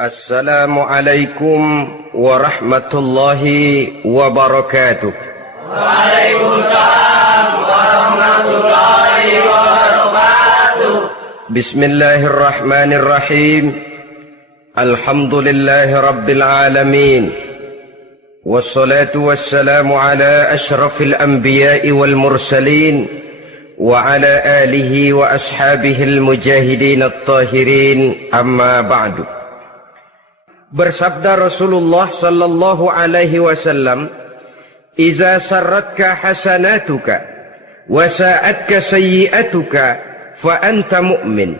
Assalamualaikum warahmatullahi wabarakatuh. Waalaikumsalam warahmatullahi wabarakatuh. Bismillahirrahmanirrahim. Alhamdulillahi rabbil alamin. Wassalatu wassalamu ala ashrafil anbiya'i wal mursalin wa ala alihi wa ashabihil mujahidin at-tahirin, amma ba'du. Bersabda Rasulullah sallallahu alaihi wasallam, "Iza sarratka hasanatuka wa sa'atka sayyi'atuka fa anta mu'min."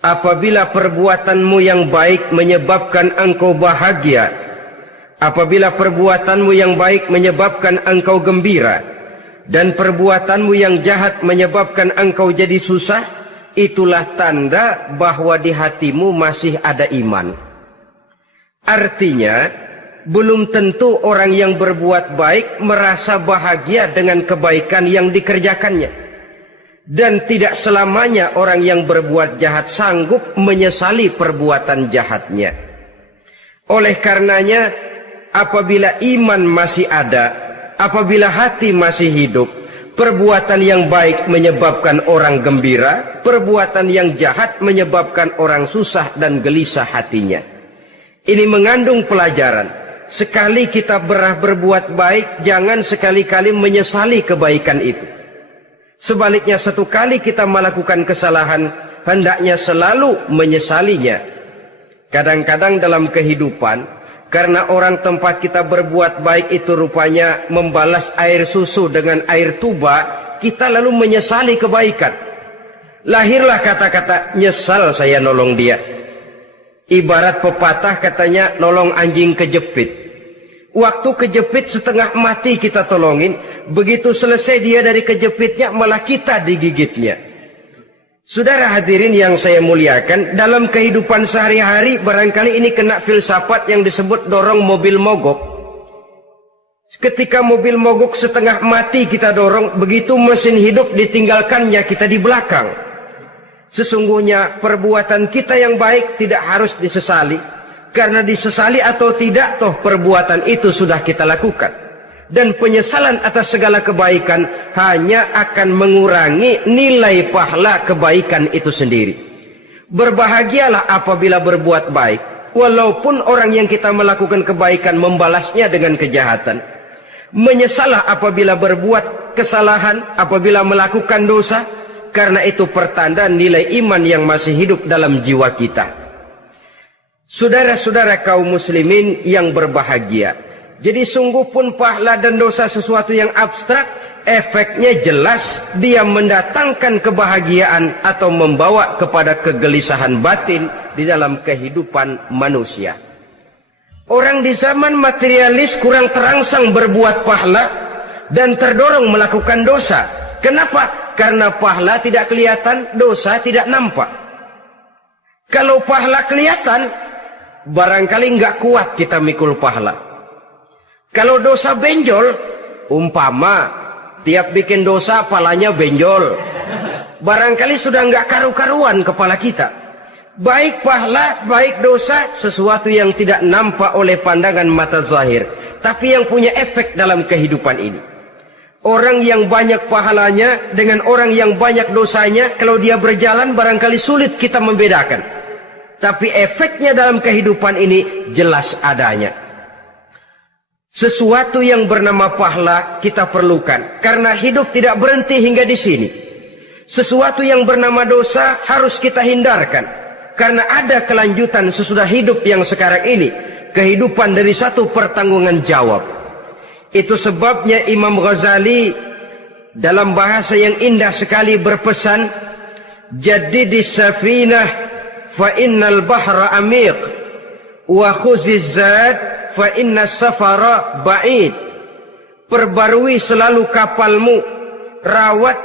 Apabila perbuatanmu yang baik menyebabkan engkau bahagia, apabila perbuatanmu yang baik menyebabkan engkau gembira, dan perbuatanmu yang jahat menyebabkan engkau jadi susah, itulah tanda bahwa di hatimu masih ada iman. Artinya, belum tentu orang yang berbuat baik merasa bahagia dengan kebaikan yang dikerjakannya. Dan tidak selamanya orang yang berbuat jahat sanggup menyesali perbuatan jahatnya. Oleh karenanya, apabila iman masih ada, apabila hati masih hidup, perbuatan yang baik menyebabkan orang gembira, perbuatan yang jahat menyebabkan orang susah dan gelisah hatinya. Ini mengandung pelajaran. Sekali kita berbuat baik, jangan sekali-kali menyesali kebaikan itu. Sebaliknya, satu kali kita melakukan kesalahan, hendaknya selalu menyesalinya. Kadang-kadang dalam kehidupan, karena orang tempat kita berbuat baik itu rupanya membalas air susu dengan air tuba, kita lalu menyesali kebaikan. Lahirlah kata-kata, "Nyesal saya nolong dia." Ibarat pepatah katanya, nolong anjing kejepit. Waktu kejepit setengah mati kita tolongin, begitu selesai dia dari kejepitnya malah kita digigitnya. Saudara hadirin yang saya muliakan, dalam kehidupan sehari-hari barangkali ini kena filsafat yang disebut dorong mobil mogok. Ketika mobil mogok setengah mati kita dorong, begitu mesin hidup ditinggalkannya kita di belakang. Sesungguhnya perbuatan kita yang baik tidak harus disesali. Karena disesali atau tidak, toh perbuatan itu sudah kita lakukan. Dan penyesalan atas segala kebaikan hanya akan mengurangi nilai pahala kebaikan itu sendiri. Berbahagialah apabila berbuat baik, walaupun orang yang kita melakukan kebaikan membalasnya dengan kejahatan. Menyesalah apabila berbuat kesalahan, apabila melakukan dosa, karena itu pertanda nilai iman yang masih hidup dalam jiwa kita. Saudara-saudara kaum muslimin yang berbahagia, jadi sungguh pun pahala dan dosa sesuatu yang abstrak, efeknya jelas dia mendatangkan kebahagiaan atau membawa kepada kegelisahan batin di dalam kehidupan manusia. Orang di zaman materialis kurang terangsang berbuat pahala dan terdorong melakukan dosa. Kenapa? Karena pahala tidak kelihatan, dosa tidak nampak. Kalau pahala kelihatan, barangkali nggak kuat kita mikul pahala. Kalau dosa benjol, umpama tiap bikin dosa palanya benjol, barangkali sudah nggak karu-karuan kepala kita. Baik pahala, baik dosa, sesuatu yang tidak nampak oleh pandangan mata zahir, tapi yang punya efek dalam kehidupan ini. Orang yang banyak pahalanya dengan orang yang banyak dosanya, kalau dia berjalan barangkali sulit kita membedakan. Tapi efeknya dalam kehidupan ini jelas adanya. Sesuatu yang bernama pahala kita perlukan, karena hidup tidak berhenti hingga di sini. Sesuatu yang bernama dosa harus kita hindarkan, karena ada kelanjutan sesudah hidup yang sekarang ini. Kehidupan dari satu pertanggungan jawab. Itu sebabnya Imam Ghazali dalam bahasa yang indah sekali berpesan, "Jaddidis safinah fa innal bahra amiq wa khuziz zad fa innas safara ba'id." Perbarui selalu kapalmu, rawat,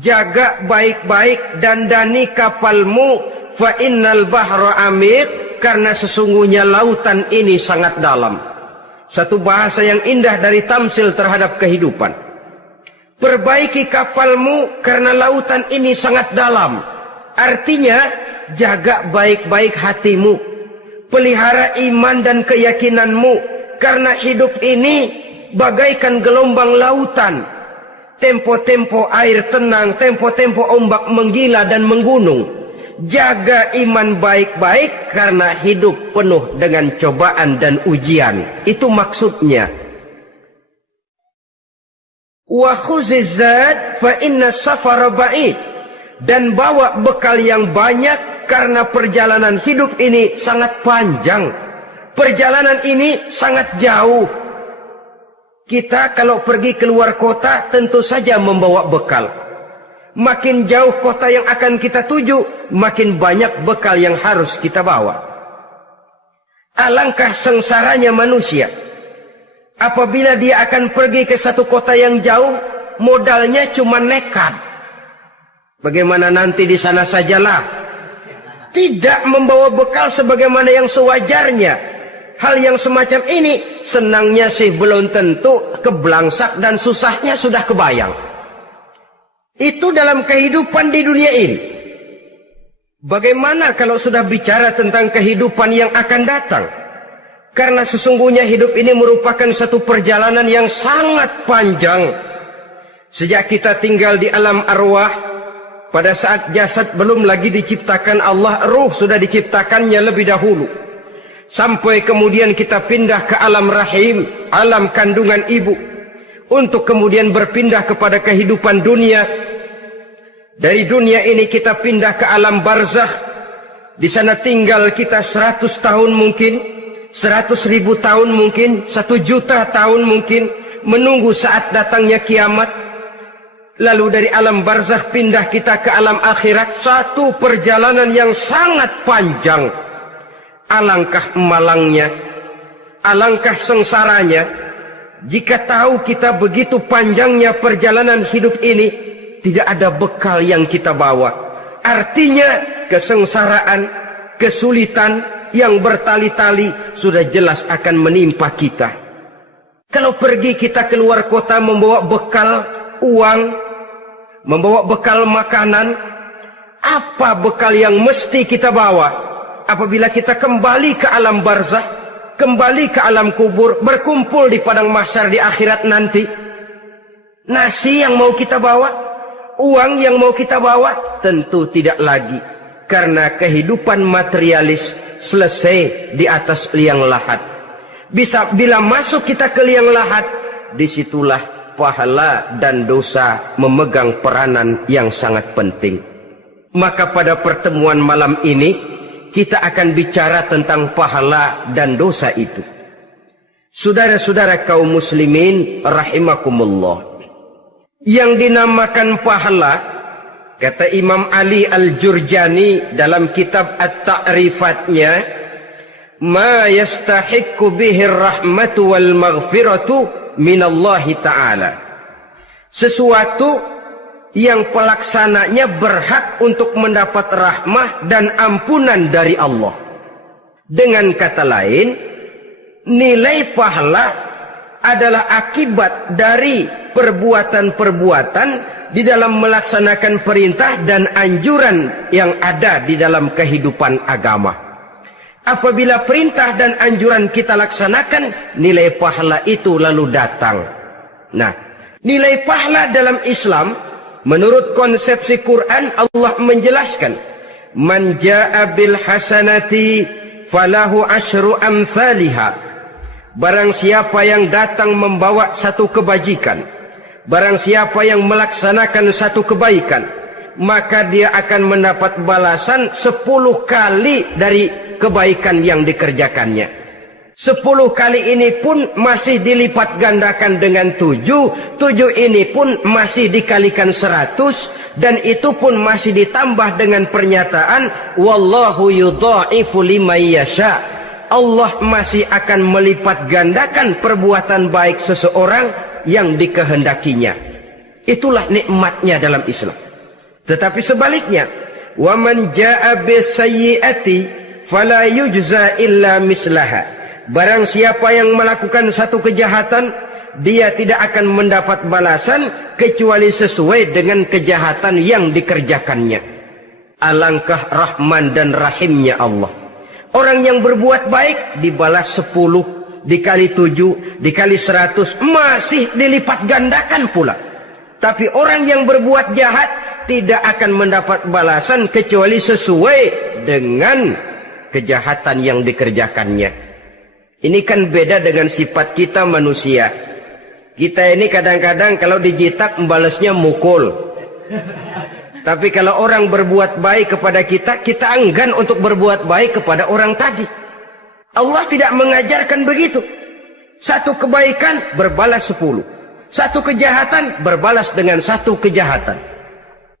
jaga baik-baik, dandani kapalmu, fa innal bahra amiq, karena sesungguhnya lautan ini sangat dalam. Satu bahasa yang indah dari tamsil terhadap kehidupan. Perbaiki kapalmu karena lautan ini sangat dalam. Artinya, jaga baik-baik hatimu. Pelihara iman dan keyakinanmu, karena hidup ini bagaikan gelombang lautan. Tempo-tempo air tenang, tempo-tempo ombak menggila dan menggunung. Jaga iman baik-baik karena hidup penuh dengan cobaan dan ujian. Itu maksudnya. Wa khuziz zad fa inna safara ba'id. Dan bawa bekal yang banyak karena perjalanan hidup ini sangat panjang. Perjalanan ini sangat jauh. Kita kalau pergi keluar kota tentu saja membawa bekal. Makin jauh kota yang akan kita tuju, makin banyak bekal yang harus kita bawa. Alangkah sengsaranya manusia apabila dia akan pergi ke satu kota yang jauh, modalnya cuma nekat. Bagaimana nanti di sana sajalah. Tidak membawa bekal sebagaimana yang sewajarnya. Hal yang semacam ini senangnya sih belum tentu, keblangsak dan susahnya sudah kebayang. Itu dalam kehidupan di dunia ini. Bagaimana kalau sudah bicara tentang kehidupan yang akan datang? Karena sesungguhnya hidup ini merupakan satu perjalanan yang sangat panjang. Sejak kita tinggal di alam arwah, pada saat jasad belum lagi diciptakan Allah, ruh sudah diciptakannya lebih dahulu. Sampai kemudian kita pindah ke alam rahim, alam kandungan ibu. Untuk kemudian berpindah kepada kehidupan dunia. Dari dunia ini kita pindah ke alam barzakh. Di sana tinggal kita 100 tahun mungkin, 100.000 tahun mungkin, 1 juta tahun mungkin, menunggu saat datangnya kiamat. Lalu dari alam barzakh pindah kita ke alam akhirat. Satu perjalanan yang sangat panjang. Alangkah malangnya, alangkah sengsaranya, jika tahu kita begitu panjangnya perjalanan hidup ini, tidak ada bekal yang kita bawa. Artinya kesengsaraan, kesulitan yang bertali-tali sudah jelas akan menimpa kita. Kalau pergi kita keluar kota membawa bekal uang, membawa bekal makanan, apa bekal yang mesti kita bawa? Apabila kita kembali ke alam barzakh, kembali ke alam kubur, berkumpul di padang mahsyar di akhirat nanti, nasi yang mau kita bawa, uang yang mau kita bawa, tentu tidak lagi. Karena kehidupan materialis selesai di atas liang lahat. Bila masuk kita ke liang lahat, disitulah pahala dan dosa memegang peranan yang sangat penting. Maka pada pertemuan malam ini, kita akan bicara tentang pahala dan dosa itu. Saudara-saudara kaum muslimin rahimakumullah. Yang dinamakan pahala, kata Imam Ali Al-Jurjani dalam kitab At-Ta'rifatnya, ma yastahiqqu bihi ar-rahmatu wal maghfiratu minallahi ta'ala. Sesuatu yang pelaksananya berhak untuk mendapat rahmah dan ampunan dari Allah. Dengan kata lain, nilai pahala adalah akibat dari perbuatan-perbuatan di dalam melaksanakan perintah dan anjuran yang ada di dalam kehidupan agama. Apabila perintah dan anjuran kita laksanakan, nilai pahala itu lalu datang. Nah, nilai pahala dalam Islam, menurut konsepsi Quran, Allah menjelaskan, man jaa bil hasanati falahu asyru amsalihha. Barang siapa yang datang membawa satu kebajikan, barang siapa yang melaksanakan satu kebaikan, maka dia akan mendapat balasan 10 kali dari kebaikan yang dikerjakannya. 10 kali ini pun masih dilipat gandakan dengan 7. 7 ini pun masih dikalikan 100. Dan itu pun masih ditambah dengan pernyataan, wallahu yudha'ifu liman yasha. Allah masih akan melipat gandakan perbuatan baik seseorang yang dikehendakinya. Itulah nikmatnya dalam Islam. Tetapi sebaliknya, wa man jaa'a bisayyi'ati fala yujza illa mislaha. Barang siapa yang melakukan satu kejahatan, dia tidak akan mendapat balasan kecuali sesuai dengan kejahatan yang dikerjakannya. Alangkah rahman dan rahimnya Allah. Orang yang berbuat baik dibalas 10, dikali 7, dikali 100, masih dilipat gandakan pula. Tapi orang yang berbuat jahat tidak akan mendapat balasan kecuali sesuai dengan kejahatan yang dikerjakannya. Ini kan beda dengan sifat kita manusia. Kita ini kadang-kadang kalau dijitak membalasnya mukul. Tapi kalau orang berbuat baik kepada kita, kita enggan untuk berbuat baik kepada orang tadi. Allah tidak mengajarkan begitu. Satu kebaikan berbalas 10. Satu kejahatan berbalas dengan satu kejahatan.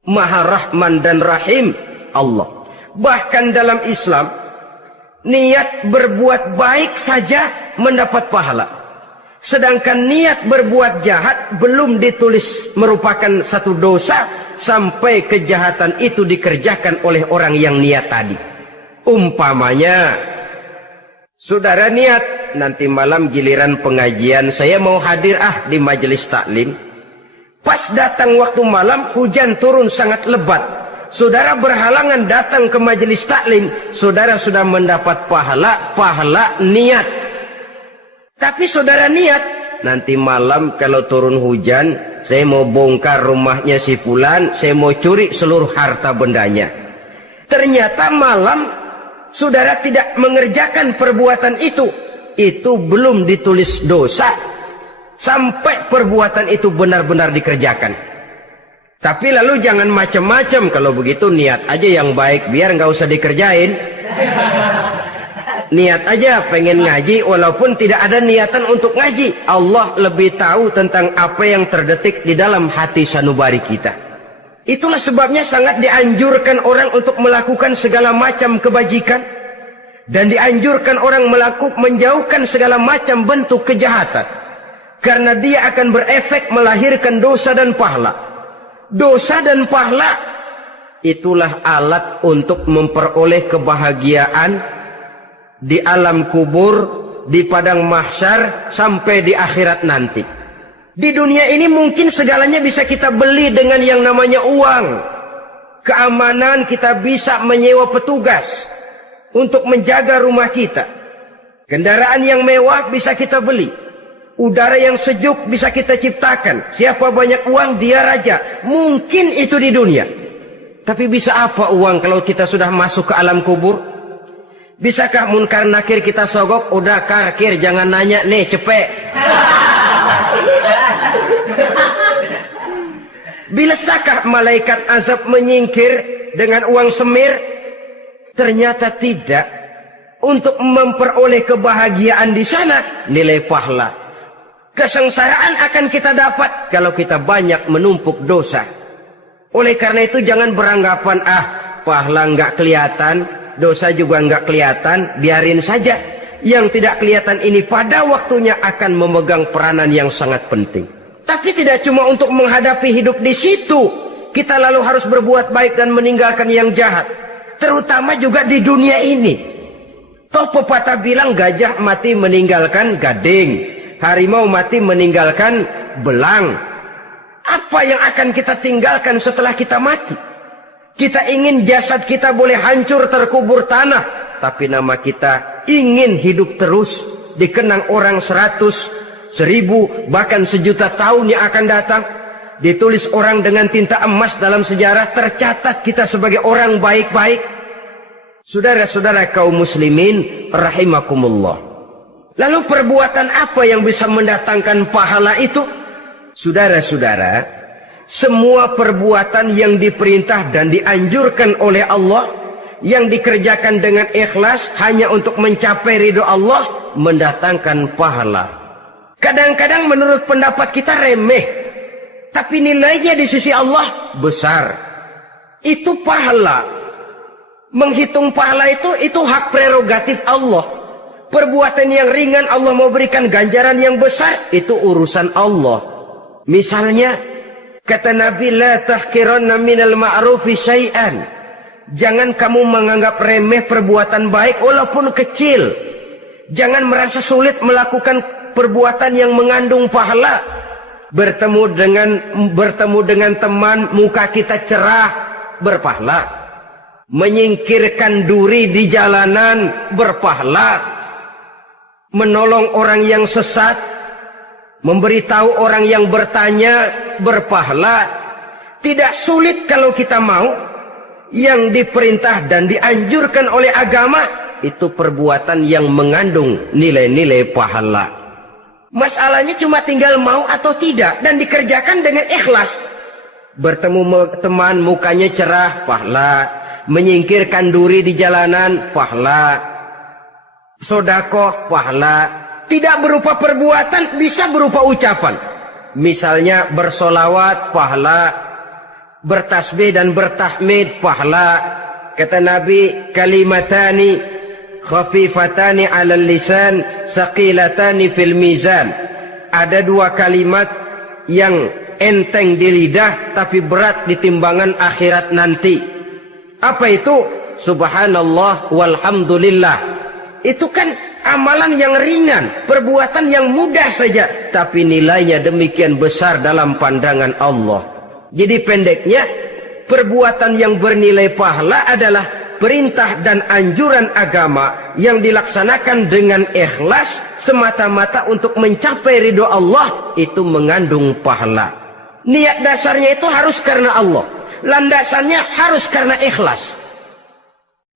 Maha Rahman dan Rahim Allah. Bahkan dalam Islam, niat berbuat baik saja mendapat pahala. Sedangkan niat berbuat jahat belum ditulis merupakan satu dosa sampai kejahatan itu dikerjakan oleh orang yang niat tadi. Umpamanya, saudara niat nanti malam giliran pengajian saya mau hadir di majelis taklim. Pas datang waktu malam hujan turun sangat lebat. Saudara berhalangan datang ke majelis taklim, saudara sudah mendapat pahala niat. Tapi saudara niat nanti malam kalau turun hujan, saya mau bongkar rumahnya si fulan, saya mau curi seluruh harta bendanya. Ternyata malam saudara tidak mengerjakan perbuatan itu belum ditulis dosa sampai perbuatan itu benar-benar dikerjakan. Tapi lalu jangan macam-macam. Kalau begitu niat aja yang baik, biar nggak usah dikerjain. Niat aja pengen ngaji walaupun tidak ada niatan untuk ngaji. Allah lebih tahu tentang apa yang terdetik di dalam hati sanubari kita. Itulah sebabnya sangat dianjurkan orang untuk melakukan segala macam kebajikan. Dan dianjurkan orang menjauhkan segala macam bentuk kejahatan. Karena dia akan berefek melahirkan dosa dan pahala. Dosa dan pahala itulah alat untuk memperoleh kebahagiaan di alam kubur, di padang mahsyar, sampai di akhirat nanti. Di dunia ini mungkin segalanya bisa kita beli dengan yang namanya uang. Keamanan kita bisa menyewa petugas untuk menjaga rumah kita. Kendaraan yang mewah bisa kita beli. Udara yang sejuk bisa kita ciptakan. Siapa banyak uang, dia raja. Mungkin itu di dunia. Tapi bisa apa uang kalau kita sudah masuk ke alam kubur? Bisakah munkar nakir kita sogok? Udah karkir, jangan nanya nih, cepet. Bisakah malaikat azab menyingkir dengan uang semir? Ternyata tidak. Untuk memperoleh kebahagiaan di sana, nilai pahala. Kesengsaraan akan kita dapat kalau kita banyak menumpuk dosa. Oleh karena itu jangan beranggapan, pahala nggak kelihatan, dosa juga nggak kelihatan, biarin saja. Yang tidak kelihatan ini pada waktunya akan memegang peranan yang sangat penting. Tapi tidak cuma untuk menghadapi hidup di situ, kita lalu harus berbuat baik dan meninggalkan yang jahat. Terutama juga di dunia ini. Toh pepatah bilang gajah mati meninggalkan gading. Harimau mati meninggalkan belang. Apa yang akan kita tinggalkan setelah kita mati? Kita ingin jasad kita boleh hancur terkubur tanah. Tapi nama kita ingin hidup terus. Dikenang orang 100, 1000, bahkan 1.000.000 tahun yang akan datang. Ditulis orang dengan tinta emas dalam sejarah. Tercatat kita sebagai orang baik-baik. Saudara-saudara kaum muslimin rahimakumullah. Lalu perbuatan apa yang bisa mendatangkan pahala itu? Saudara-saudara, semua perbuatan yang diperintah dan dianjurkan oleh Allah, yang dikerjakan dengan ikhlas hanya untuk mencapai ridho Allah, mendatangkan pahala. Kadang-kadang menurut pendapat kita remeh, tapi nilainya di sisi Allah besar. Itu pahala. Menghitung pahala itu hak prerogatif Allah. Perbuatan yang ringan Allah mau berikan ganjaran yang besar, itu urusan Allah. Misalnya, kata Nabi, la tahkiranna minal ma'rufi syai'an. Jangan kamu menganggap remeh perbuatan baik walaupun kecil. Jangan merasa sulit melakukan perbuatan yang mengandung pahala. Bertemu dengan teman, muka kita cerah, berpahala. menyingkirkan duri di jalanan berpahala, menolong orang yang sesat, memberitahu orang yang bertanya berpahala. Tidak sulit kalau kita mau. Yang diperintah dan dianjurkan oleh agama itu perbuatan yang mengandung nilai-nilai pahala. Masalahnya cuma tinggal mau atau tidak dan dikerjakan dengan ikhlas. Bertemu teman mukanya cerah, pahala. Menyingkirkan duri di jalanan, pahala. Sedekah, pahala. Tidak berupa perbuatan, bisa berupa ucapan. Misalnya bersolawat, pahala. Bertasbih dan bertahmid, pahala. Kata Nabi, kalimatani khafifatani 'alal lisan, saqilatani fil mizan. Ada dua kalimat yang enteng di lidah tapi berat di timbangan akhirat nanti. Apa itu? Subhanallah walhamdulillah. Itu kan amalan yang ringan, perbuatan yang mudah saja, tapi nilainya demikian besar dalam pandangan Allah. Jadi pendeknya, perbuatan yang bernilai pahala adalah perintah dan anjuran agama yang dilaksanakan dengan ikhlas semata-mata untuk mencapai ridho Allah, itu mengandung pahala. Niat dasarnya itu harus karena Allah. Landasannya harus karena ikhlas.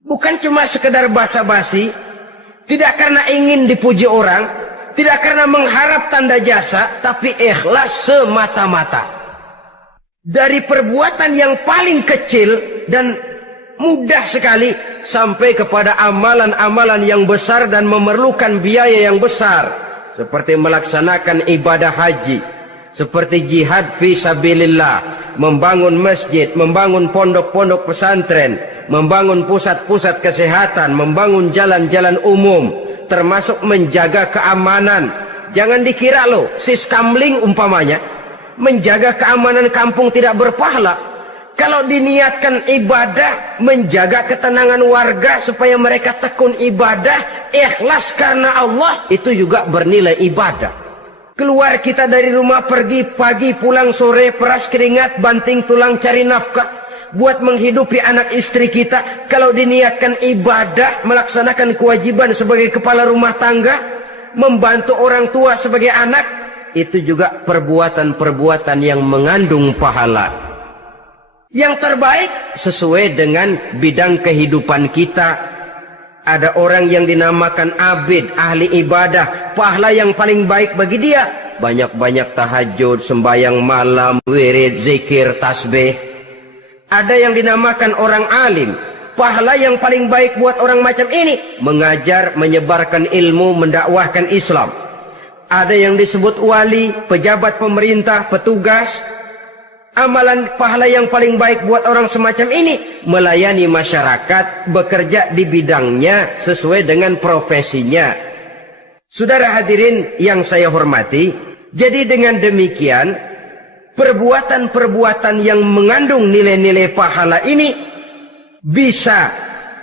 Bukan cuma sekedar basa-basi, tidak karena ingin dipuji orang, tidak karena mengharap tanda jasa, tapi ikhlas semata-mata. Dari perbuatan yang paling kecil dan mudah sekali sampai kepada amalan-amalan yang besar dan memerlukan biaya yang besar, seperti melaksanakan ibadah haji, seperti jihad fi sabilillah, membangun masjid, membangun pondok-pondok pesantren, membangun pusat-pusat kesehatan, membangun jalan-jalan umum, termasuk menjaga keamanan. Jangan dikira loh, siskamling umpamanya, menjaga keamanan kampung tidak berpahala. Kalau diniatkan ibadah, menjaga ketenangan warga supaya mereka tekun ibadah, ikhlas karena Allah, itu juga bernilai ibadah. Keluar kita dari rumah, pergi pagi, pulang sore, peras keringat, banting tulang cari nafkah buat menghidupi anak istri kita. Kalau diniatkan ibadah, melaksanakan kewajiban sebagai kepala rumah tangga, membantu orang tua sebagai anak, itu juga perbuatan-perbuatan yang mengandung pahala. Yang terbaik sesuai dengan bidang kehidupan kita. Ada orang yang dinamakan abid, ahli ibadah, pahala yang paling baik bagi dia, banyak-banyak tahajud, sembahyang malam, wirid, zikir, tasbih. Ada yang dinamakan orang alim, pahala yang paling baik buat orang macam ini, mengajar, menyebarkan ilmu, mendakwahkan Islam. Ada yang disebut wali, pejabat pemerintah, petugas. Amalan pahala yang paling baik buat orang semacam ini, melayani masyarakat, bekerja di bidangnya sesuai dengan profesinya. Saudara hadirin yang saya hormati, jadi dengan demikian, perbuatan-perbuatan yang mengandung nilai-nilai pahala ini bisa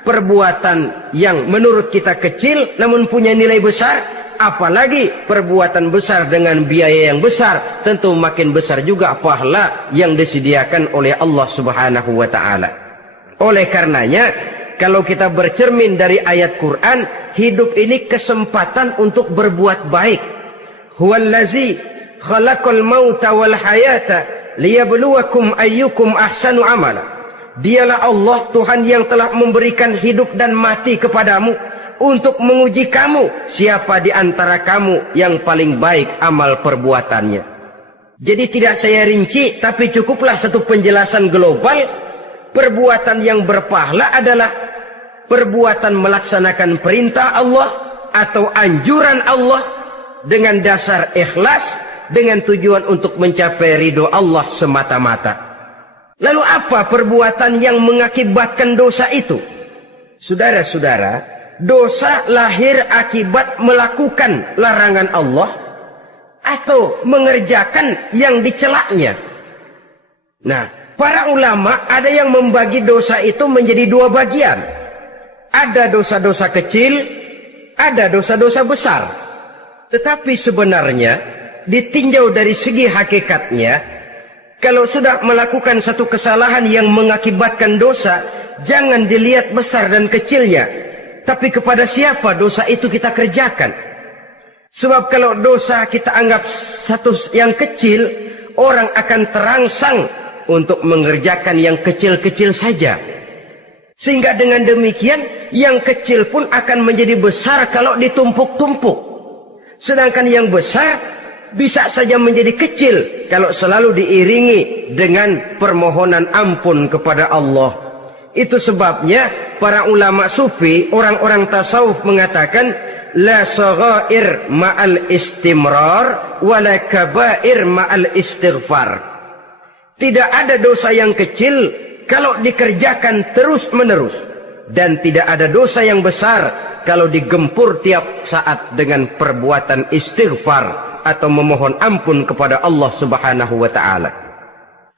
perbuatan yang menurut kita kecil namun punya nilai besar. Apalagi perbuatan besar dengan biaya yang besar, tentu makin besar juga pahala yang disediakan oleh Allah Subhanahu wa Ta'ala. Oleh karenanya, kalau kita bercermin dari ayat Quran, hidup ini kesempatan untuk berbuat baik. Huwallazi khalaqal mauta wal hayata liyabluwakum ayyukum ahsanu amala. Dialah Allah Tuhan yang telah memberikan hidup dan mati kepadamu untuk menguji kamu, siapa di antara kamu yang paling baik amal perbuatannya. Jadi tidak saya rinci, tapi cukuplah satu penjelasan global. Perbuatan yang berpahala adalah perbuatan melaksanakan perintah Allah atau anjuran Allah dengan dasar ikhlas, dengan tujuan untuk mencapai ridho Allah semata-mata. Lalu apa perbuatan yang mengakibatkan dosa itu? Saudara-saudara, dosa lahir akibat melakukan larangan Allah atau mengerjakan yang dicelaknya. Nah, para ulama ada yang membagi dosa itu menjadi dua bagian. Ada dosa-dosa kecil, ada dosa-dosa besar. Tetapi sebenarnya ditinjau dari segi hakikatnya, kalau sudah melakukan satu kesalahan yang mengakibatkan dosa, jangan dilihat besar dan kecilnya, tapi kepada siapa dosa itu kita kerjakan. Sebab kalau dosa kita anggap satu yang kecil, orang akan terangsang untuk mengerjakan yang kecil-kecil saja. Sehingga dengan demikian, yang kecil pun akan menjadi besar kalau ditumpuk-tumpuk. Sedangkan yang besar bisa saja menjadi kecil kalau selalu diiringi dengan permohonan ampun kepada Allah. Itu sebabnya para ulama sufi, orang-orang tasawuf mengatakan, la saghair ma'al istimrar, wala kabair ma'al istighfar. Tidak ada dosa yang kecil kalau dikerjakan terus-menerus. Dan tidak ada dosa yang besar kalau digempur tiap saat dengan perbuatan istighfar atau memohon ampun kepada Allah Subhanahu wa ta'ala.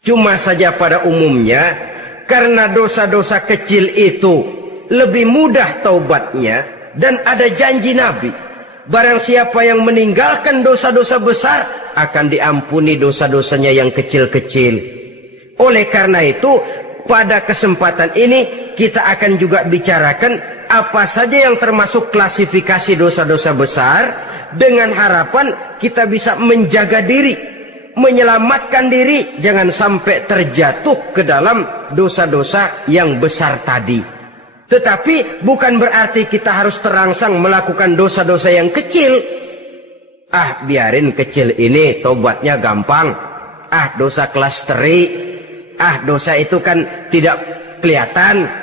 Cuma saja pada umumnya, karena dosa-dosa kecil itu lebih mudah taubatnya, dan ada janji Nabi, barang siapa yang meninggalkan dosa-dosa besar akan diampuni dosa-dosanya yang kecil-kecil. Oleh karena itu, pada kesempatan ini kita akan juga bicarakan apa saja yang termasuk klasifikasi dosa-dosa besar, dengan harapan kita bisa menjaga diri, menyelamatkan diri, jangan sampai terjatuh ke dalam dosa-dosa yang besar tadi. Tetapi bukan berarti kita harus terangsang melakukan dosa-dosa yang kecil. Ah, biarin kecil ini, tobatnya gampang. Ah, dosa kelas teri. Ah, dosa itu kan tidak kelihatan.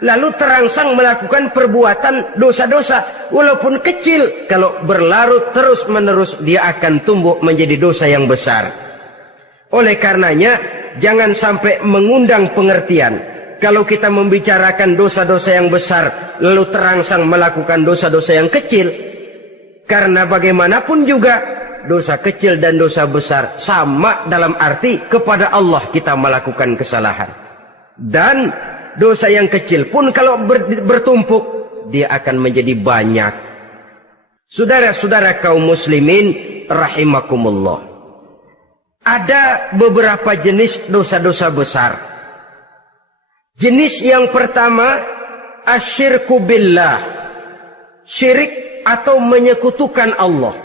Lalu terangsang melakukan perbuatan dosa-dosa walaupun kecil, kalau berlarut terus-menerus dia akan tumbuh menjadi dosa yang besar. Oleh karenanya jangan sampai mengundang pengertian kalau kita membicarakan dosa-dosa yang besar lalu terangsang melakukan dosa-dosa yang kecil. Karena bagaimanapun juga dosa kecil dan dosa besar sama dalam arti kepada Allah kita melakukan kesalahan. Dan dosa yang kecil pun kalau bertumpuk, dia akan menjadi banyak. Saudara-saudara kaum muslimin rahimakumullah. Ada beberapa jenis dosa-dosa besar. Jenis yang pertama, asyirku billah. Syirik atau menyekutukan Allah.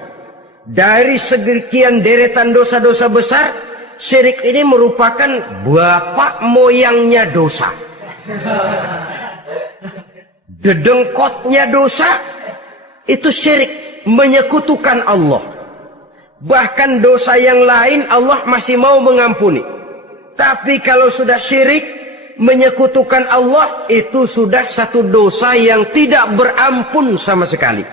Dari sekian deretan dosa-dosa besar, syirik ini merupakan bapak moyangnya dosa. Dedengkotnya dosa itu syirik, menyekutukan Allah. Bahkan dosa yang lain Allah masih mau mengampuni, tapi kalau sudah syirik, menyekutukan Allah, itu sudah satu dosa yang tidak berampun sama sekali.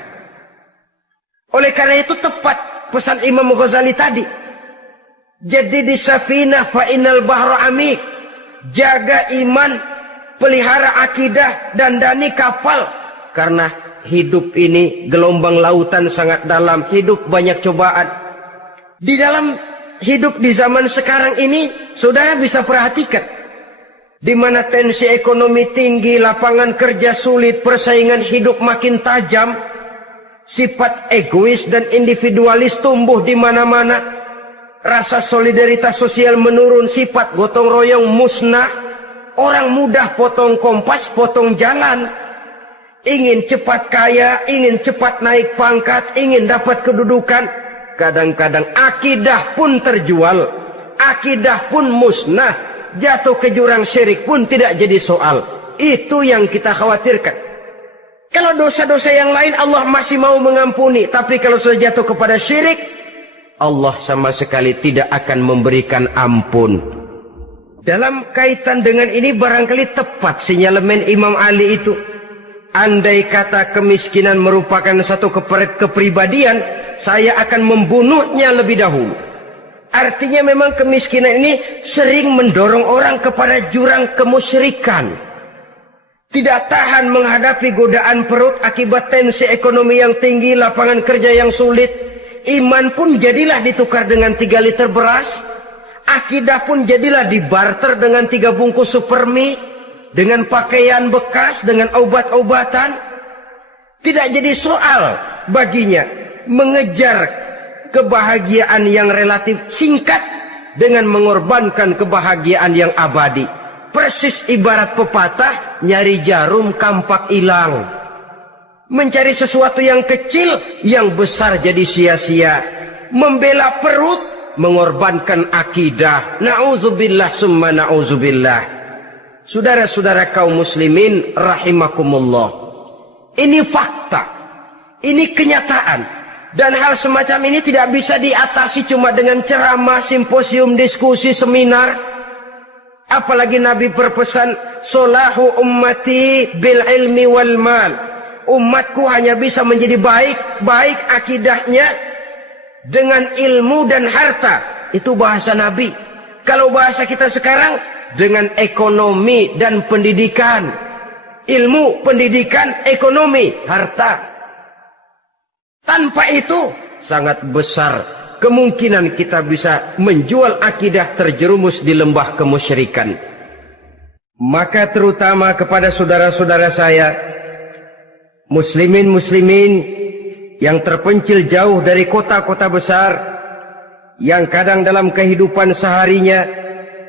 Oleh karena itu tepat pesan Imam Ghazali tadi, jadi di safinah fa innal bahra amik. Jaga iman, pelihara akidah, dandani kapal. Karena hidup ini gelombang lautan sangat dalam, hidup banyak cobaan. Di dalam hidup di zaman sekarang ini, saudara bisa perhatikan, di mana tensi ekonomi tinggi, lapangan kerja sulit, persaingan hidup makin tajam, sifat egois dan individualis tumbuh di mana-mana, rasa solidaritas sosial menurun, sifat gotong royong musnah. Orang mudah potong kompas, potong jalan. Ingin cepat kaya, ingin cepat naik pangkat, ingin dapat kedudukan. Kadang-kadang akidah pun terjual, akidah pun musnah, jatuh ke jurang syirik pun tidak jadi soal. Itu yang kita khawatirkan. Kalau dosa-dosa yang lain Allah masih mau mengampuni, tapi kalau sudah jatuh kepada syirik, Allah sama sekali tidak akan memberikan ampun. Dalam kaitan dengan ini barangkali tepat sinyalemen Imam Ali itu. Andai kata kemiskinan merupakan satu kepribadian, saya akan membunuhnya lebih dahulu. Artinya memang kemiskinan ini sering mendorong orang kepada jurang kemusyrikan. Tidak tahan menghadapi godaan perut akibat tensi ekonomi yang tinggi, lapangan kerja yang sulit. Iman pun jadilah ditukar dengan 3 liter beras. Akidah pun jadilah dibarter dengan 3 bungkus supermi, dengan pakaian bekas, dengan obat-obatan. Tidak jadi soal baginya mengejar kebahagiaan yang relatif singkat dengan mengorbankan kebahagiaan yang abadi. Persis ibarat pepatah, nyari jarum kampak hilang. Mencari sesuatu yang kecil, yang besar jadi sia-sia. Membela perut, mengorbankan akidah. Na'udzubillah summa na'udzubillah. Saudara-saudara kaum muslimin rahimakumullah. Ini fakta. Ini kenyataan. Dan hal semacam ini tidak bisa diatasi cuma dengan ceramah, simposium, diskusi, seminar. Apalagi Nabi berpesan, solahu ummati bil ilmi wal mal. Umatku hanya bisa menjadi baik akidahnya dengan ilmu dan harta. Itu bahasa Nabi. Kalau bahasa kita sekarang, dengan ekonomi dan pendidikan. Ilmu, pendidikan, ekonomi, harta. Tanpa itu sangat besar kemungkinan kita bisa menjual akidah terjerumus di lembah kemusyrikan. Maka terutama kepada saudara-saudara saya, muslimin yang terpencil jauh dari kota-kota besar, yang kadang dalam kehidupan seharinya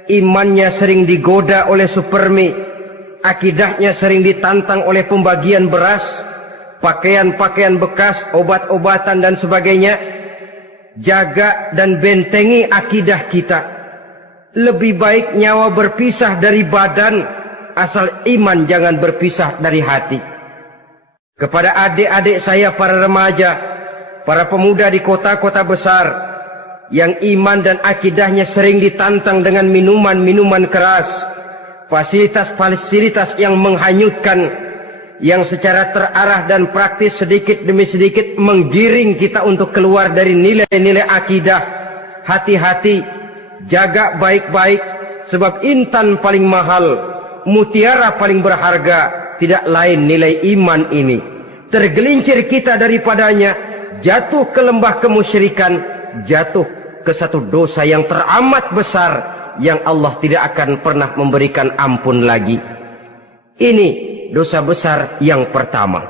imannya sering digoda oleh supermi, akidahnya sering ditantang oleh pembagian beras, pakaian-pakaian bekas, obat-obatan dan sebagainya. Jaga dan bentengi akidah kita. Lebih baik nyawa berpisah dari badan, asal iman jangan berpisah dari hati. Kepada adik-adik saya para remaja, para pemuda di kota-kota besar, yang iman dan akidahnya sering ditantang dengan minuman-minuman keras, fasilitas-fasilitas yang menghanyutkan, yang secara terarah dan praktis sedikit demi sedikit menggiring kita untuk keluar dari nilai-nilai akidah. Hati-hati, jaga baik-baik, sebab intan paling mahal, mutiara paling berharga, tidak lain nilai iman ini. Tergelincir kita daripadanya, jatuh ke lembah kemusyrikan, jatuh ke satu dosa yang teramat besar, yang Allah tidak akan pernah memberikan ampun lagi. Ini dosa besar yang pertama.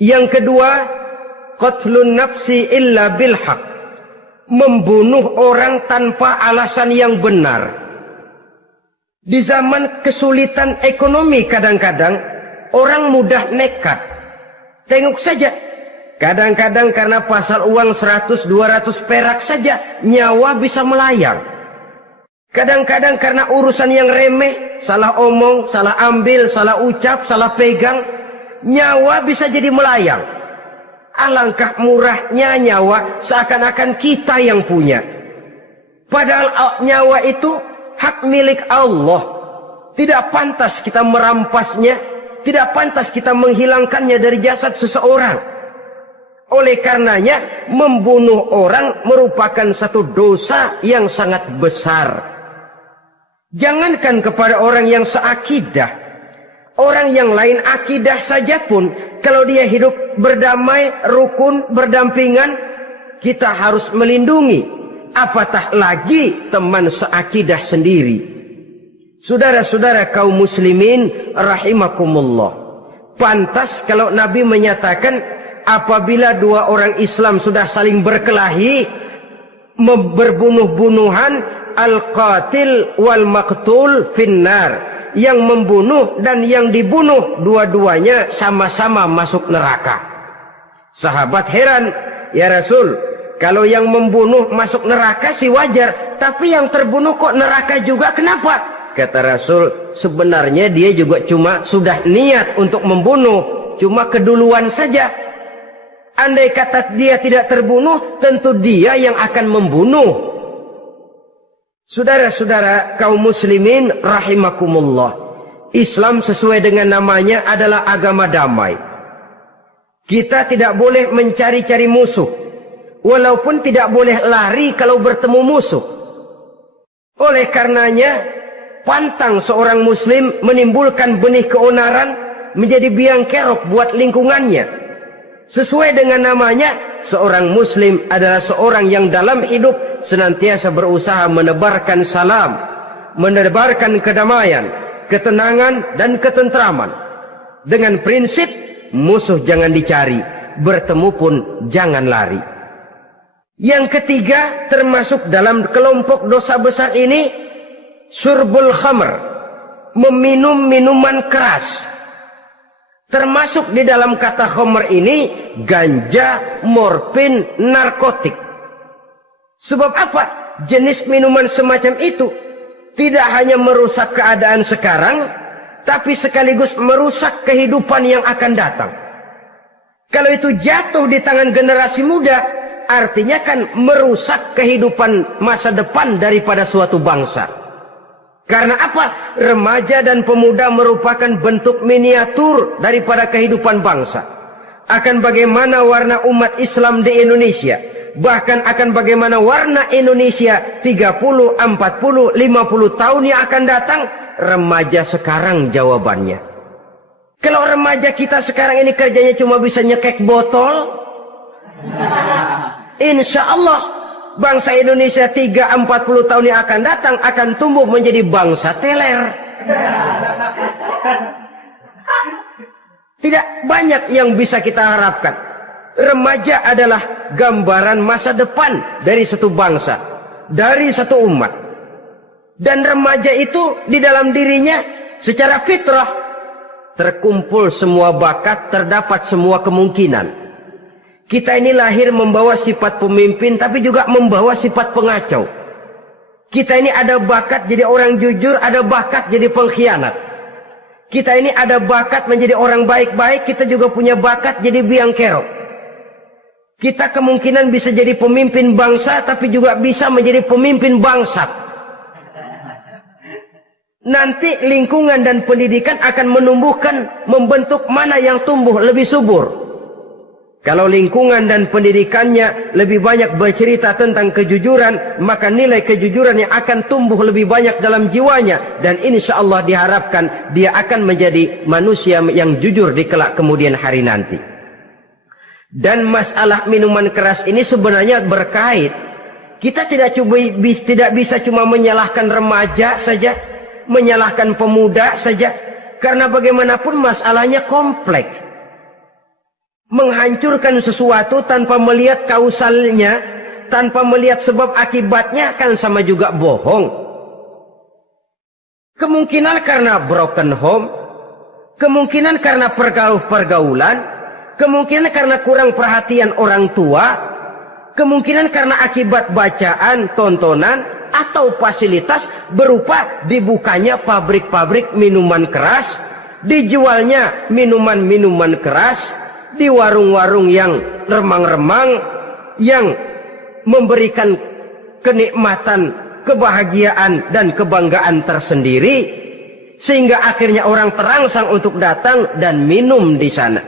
Yang kedua, qatlun nafsi illa bilhaq. Membunuh orang tanpa alasan yang benar. Di zaman kesulitan ekonomi kadang-kadang orang mudah nekat. Tengok saja. Kadang-kadang karena pasal uang 100-200 perak saja nyawa bisa melayang. Kadang-kadang karena urusan yang remeh, salah omong, salah ambil, salah ucap, salah pegang, nyawa bisa jadi melayang. Alangkah murahnya nyawa, seakan-akan kita yang punya. Padahal nyawa itu hak milik Allah. Tidak pantas kita merampasnya, tidak pantas kita menghilangkannya dari jasad seseorang. Oleh karenanya, membunuh orang merupakan satu dosa yang sangat besar. Jangankan kepada orang yang seakidah, orang yang lain akidah saja pun, kalau dia hidup berdamai, rukun, berdampingan, kita harus melindungi. Apatah lagi teman seakidah sendiri. Saudara-saudara kaum muslimin rahimakumullah. Pantas kalau Nabi menyatakan, apabila dua orang Islam sudah saling berkelahi, berbunuh-bunuhan, al-qatil wal maqtul finnar. Yang membunuh dan yang dibunuh, dua-duanya sama-sama masuk neraka. Sahabat heran, ya Rasul, kalau yang membunuh masuk neraka sih wajar, tapi yang terbunuh kok neraka juga, kenapa? Kata Rasul, sebenarnya dia juga cuma sudah niat untuk membunuh, cuma keduluan saja. Andai kata dia tidak terbunuh, tentu dia yang akan membunuh. Saudara-saudara kaum muslimin rahimakumullah. Islam sesuai dengan namanya adalah agama damai. Kita tidak boleh mencari-cari musuh. Walaupun tidak boleh lari kalau bertemu musuh. Oleh karenanya, pantang seorang muslim menimbulkan benih keonaran menjadi biang kerok buat lingkungannya. Sesuai dengan namanya, seorang muslim adalah seorang yang dalam hidup senantiasa berusaha menebarkan salam, menebarkan kedamaian, ketenangan dan ketentraman. Dengan prinsip musuh jangan dicari, bertemu pun jangan lari. Yang ketiga, termasuk dalam kelompok dosa besar ini, syurbul khamr, meminum minuman keras. Termasuk di dalam kata khamr ini ganja, morfin, narkotik. Sebab apa? Jenis minuman semacam itu tidak hanya merusak keadaan sekarang, tapi sekaligus merusak kehidupan yang akan datang. Kalau itu jatuh di tangan generasi muda, artinya kan merusak kehidupan masa depan daripada suatu bangsa. Karena apa? Remaja dan pemuda merupakan bentuk miniatur daripada kehidupan bangsa. Akan bagaimana warna umat Islam di Indonesia. Bahkan akan bagaimana warna Indonesia 30, 40, 50 tahun yang akan datang. Remaja sekarang jawabannya. Kalau remaja kita sekarang ini kerjanya cuma bisa nyekek botol, insya Allah bangsa Indonesia 30-40 tahun yang akan datang akan tumbuh menjadi bangsa teler. Tidak banyak yang bisa kita harapkan. Remaja adalah gambaran masa depan dari satu bangsa, dari satu umat. Dan remaja itu di dalam dirinya secara fitrah terkumpul semua bakat, terdapat semua kemungkinan. Kita ini lahir membawa sifat pemimpin, tapi juga membawa sifat pengacau. Kita ini ada bakat jadi orang jujur, ada bakat jadi pengkhianat. Kita ini ada bakat menjadi orang baik-baik, kita juga punya bakat jadi biang kerok. Kita kemungkinan bisa jadi pemimpin bangsa, tapi juga bisa menjadi pemimpin bangsat. Nanti lingkungan dan pendidikan akan menumbuhkan, membentuk mana yang tumbuh lebih subur. Kalau lingkungan dan pendidikannya lebih banyak bercerita tentang kejujuran, maka nilai kejujuran yang akan tumbuh lebih banyak dalam jiwanya. Dan insya Allah diharapkan dia akan menjadi manusia yang jujur di kelak kemudian hari nanti. Dan masalah minuman keras ini sebenarnya berkait. Kita tidak bisa cuma menyalahkan remaja saja, menyalahkan pemuda saja, karena bagaimanapun masalahnya kompleks. Menghancurkan sesuatu tanpa melihat kausalnya, tanpa melihat sebab akibatnya, kan sama juga bohong. Kemungkinan karena broken home, kemungkinan karena pergaulan, kemungkinan karena kurang perhatian orang tua, kemungkinan karena akibat bacaan, tontonan, atau fasilitas berupa dibukanya pabrik-pabrik minuman keras, dijualnya minuman-minuman keras, di warung-warung yang remang-remang, yang memberikan kenikmatan, kebahagiaan, dan kebanggaan tersendiri, sehingga akhirnya orang terangsang untuk datang dan minum di sana.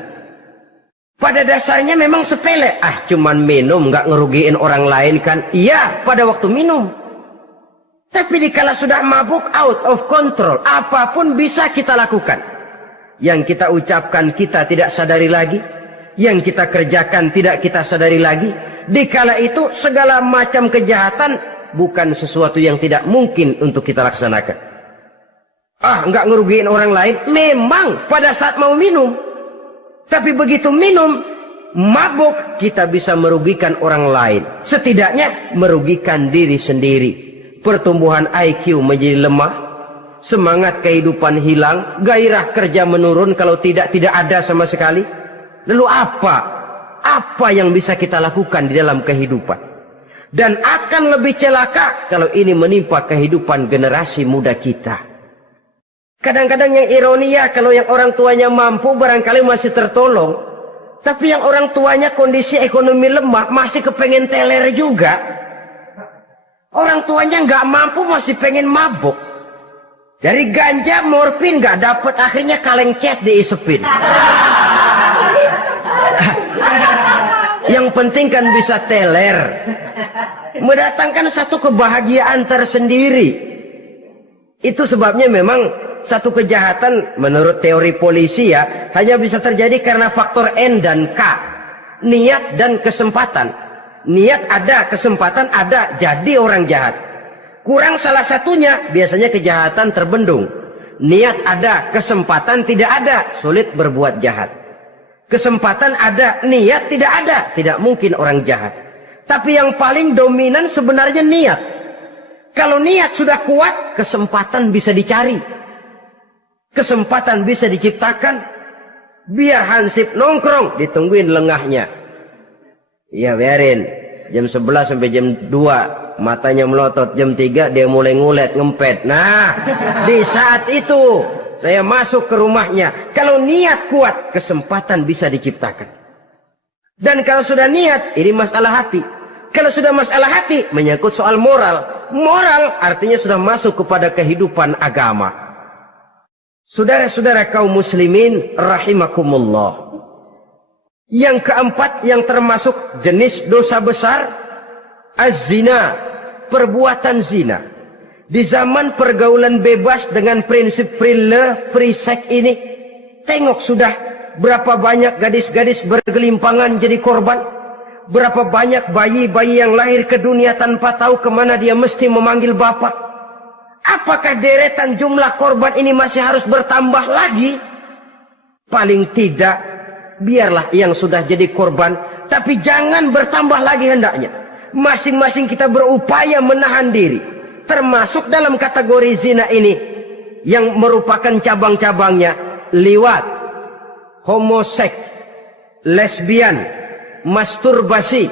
Pada dasarnya memang sepele, cuman minum, nggak ngerugiin orang lain kan? Iya, pada waktu minum. Tapi dikala sudah mabuk, out of control, apapun bisa kita lakukan. Yang kita ucapkan kita tidak sadari lagi, yang kita kerjakan tidak kita sadari lagi. Dikala itu segala macam kejahatan bukan sesuatu yang tidak mungkin untuk kita laksanakan. Nggak ngerugiin orang lain, memang pada saat mau minum. Tapi begitu minum, mabuk, kita bisa merugikan orang lain. Setidaknya merugikan diri sendiri. Pertumbuhan IQ menjadi lemah, semangat kehidupan hilang, gairah kerja menurun, kalau tidak ada sama sekali. Lalu apa yang bisa kita lakukan di dalam kehidupan? Dan akan lebih celaka kalau ini menimpa kehidupan generasi muda kita. Kadang-kadang yang ironi ya, kalau yang orang tuanya mampu barangkali masih tertolong, tapi yang orang tuanya kondisi ekonomi lemah masih kepengen teler juga. Orang tuanya nggak mampu masih pengen mabuk. Dari ganja, morfin nggak dapat, akhirnya kaleng cat diisepin. Yang penting kan bisa teler, mendatangkan satu kebahagiaan tersendiri. Itu sebabnya memang satu kejahatan menurut teori polisi ya hanya bisa terjadi karena faktor N dan K, niat dan kesempatan. Niat ada, kesempatan ada, jadi orang jahat. Kurang salah satunya, biasanya kejahatan terbendung. Niat ada, kesempatan tidak ada, sulit berbuat jahat. Kesempatan ada, niat tidak ada, tidak mungkin orang jahat. Tapi yang paling dominan sebenarnya niat. Kalau niat sudah kuat, kesempatan bisa dicari. Kesempatan bisa diciptakan. Biar Hansip nongkrong, ditungguin lengahnya. Iya biarin. Jam 11 sampai jam 2. Matanya melotot. Jam 3 dia mulai ngulet, ngempet. Nah, di saat itu saya masuk ke rumahnya. Kalau niat kuat, kesempatan bisa diciptakan. Dan kalau sudah niat, ini masalah hati. Kalau sudah masalah hati, menyangkut soal moral. Moral artinya sudah masuk kepada kehidupan agama. Saudara-saudara kaum muslimin rahimakumullah. Yang keempat yang termasuk jenis dosa besar, az-zina, perbuatan zina. Di zaman pergaulan bebas dengan prinsip free love, free sex ini, tengok sudah berapa banyak gadis-gadis bergelimpangan jadi korban. Berapa banyak bayi-bayi yang lahir ke dunia tanpa tahu kemana dia mesti memanggil bapak. Apakah deretan jumlah korban ini masih harus bertambah lagi? Paling tidak, biarlah yang sudah jadi korban, tapi jangan bertambah lagi hendaknya. Masing-masing kita berupaya menahan diri. Termasuk dalam kategori zina ini, yang merupakan cabang-cabangnya, liwat, homoseks, lesbian, masturbasi.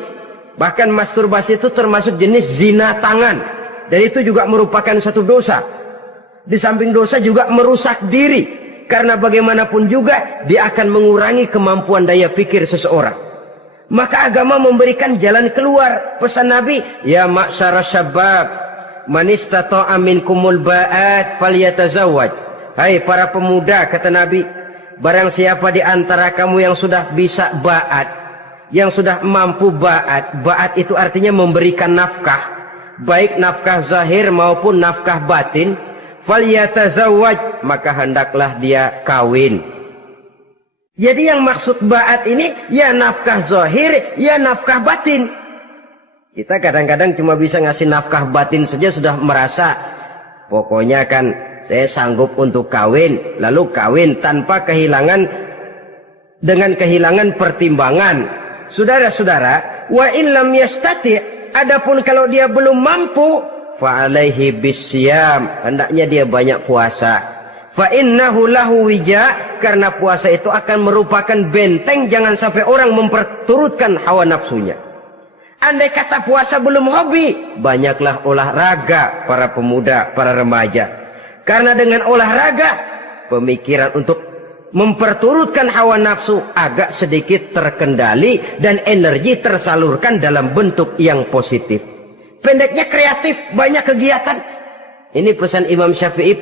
Bahkan masturbasi itu termasuk jenis zina tangan. Dan itu juga merupakan satu dosa. Di samping dosa juga merusak diri. Karena bagaimanapun juga dia akan mengurangi kemampuan daya pikir seseorang. Maka agama memberikan jalan keluar. Pesan Nabi, ya ma'syara syabab, man istata'a minkumul ba'at falyatazawwaj. Hai para pemuda, kata Nabi, barang siapa di antara kamu yang sudah bisa ba'at, yang sudah mampu ba'at. Ba'at itu artinya memberikan nafkah. Baik nafkah zahir maupun nafkah batin, falyatazawwaj, maka hendaklah dia kawin. Jadi yang maksud ba'at ini ya nafkah zahir, ya nafkah batin. Kita kadang-kadang cuma bisa ngasih nafkah batin saja sudah merasa pokoknya kan saya sanggup untuk kawin, lalu kawin tanpa dengan kehilangan pertimbangan. Saudara-saudara, wa in lam yastati', adapun kalau dia belum mampu, fa alaihi bisyam, hendaknya dia banyak puasa. Fa innahu lahu wija, karena puasa itu akan merupakan benteng jangan sampai orang memperturutkan hawa nafsunya. Andai kata puasa belum hobi, banyaklah olahraga para pemuda, para remaja. Karena dengan olahraga, pemikiran untuk memperturutkan hawa nafsu agak sedikit terkendali dan energi tersalurkan dalam bentuk yang positif. Pendeknya kreatif, banyak kegiatan. Ini pesan Imam Syafi'i